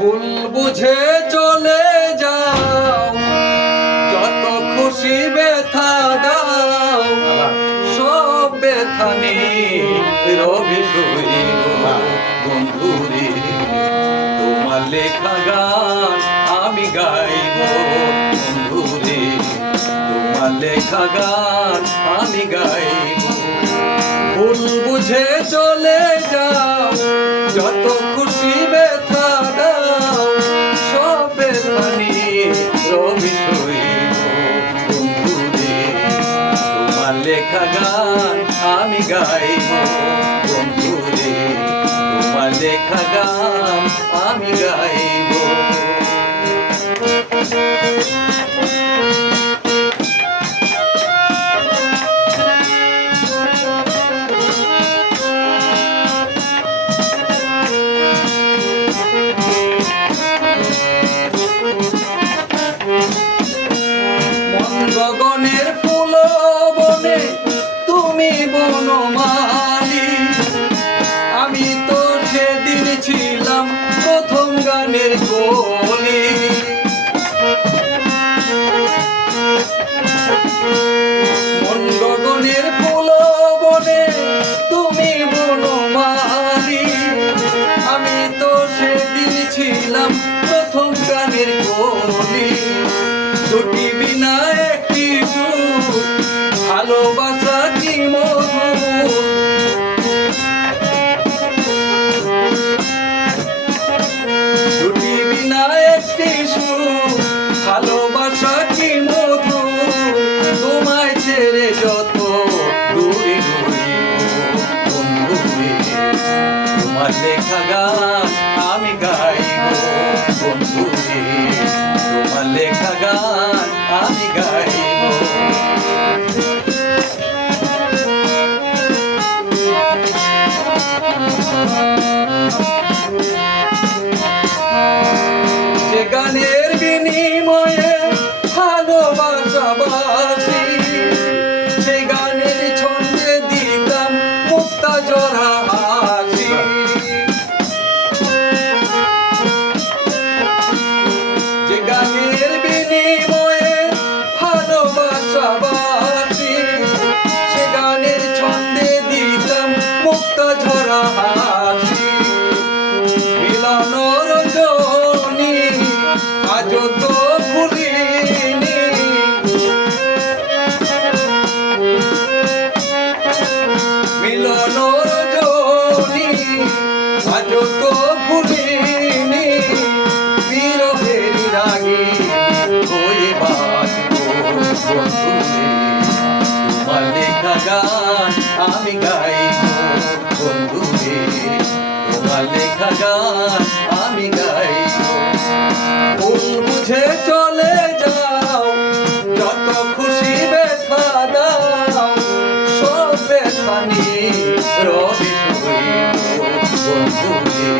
ভুল বুঝে চলে যাও, যত খুশি ব্যথা দাও, সব ব্যথা নিয়ে রবি সইব বন্ধুরে। তোমার লেখা গান আমি গাইব বন্ধুরে, তোমার লেখা গান আমি গাইব। ভুল বুঝে চলে যাও, যত খুশি ব্যথা দাও, সব ব্যথা নিয়ে রবি সইব বন্ধুরে। তোমার লেখা গান আমি গাইব বন্ধুরে, তোমার লেখা গান আমি গাইব। গগনের ফুল বনে তুমি বনমালী, আমি তো সেদিন ছিলাম প্রথম গানের কলি। মন গগনের ফুল বনে তুমি বনমালী, আমি তো সেদিন ছিলাম প্রথম গানের কলি। দুটি বিনা একটি সুর, ভালোবাসা কি মধুর। দুটি বিনা একটি সুর, ভালোবাসা কি মধুর। তোমায় ছেড়ে যত দূরে দূরে বন্ধুরে, তোমার লেখা গান আমি গাইব বন্ধুরে, তোমার লেখা গান আমি গাইব। যে গানের বিনিময়ে ভালোবাসা বাসি, সে গানের ছন্দে দিতাম মুক্তা জরা হাসি। যে গানের বিনিময়ে ভালোবাসা বাসি, সে গানের ছন্দে দিতাম মুক্তা ঝরা হাসি। মিলন রজনী আজ তো ভুলিনি, মিলন রজনী আজ তো ভুলিনি। বিরহের রাগে হয়ে বাঁচব বন্ধুরে, তোমার লেখা গান আমি গাইব বন্ধুরে, তোমার লেখা গান আমি গাইব। ভুল বুঝে চলে যাও, যত খুশি ব্যথা দাও, সব ব্যথা নিয়ে রবি সইব বন্ধুরে।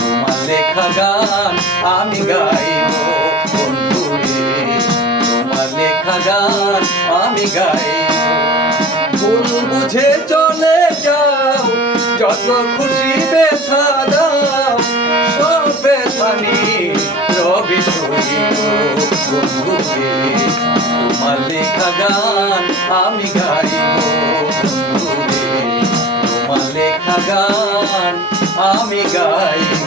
তোমার লেখা গান আমি গাইব বন্ধুরে, তোমার লেখা গান আমি গাইব। ভুল বুঝে চলে যাও, যত খুশি ব্যথা দাও, সব ব্যথা নিয়ে রবি সইব বন্ধুরে। তোমার লেখা গান আমি গাইব বন্ধুরে, তোমার লেখা গান আমি গাইব।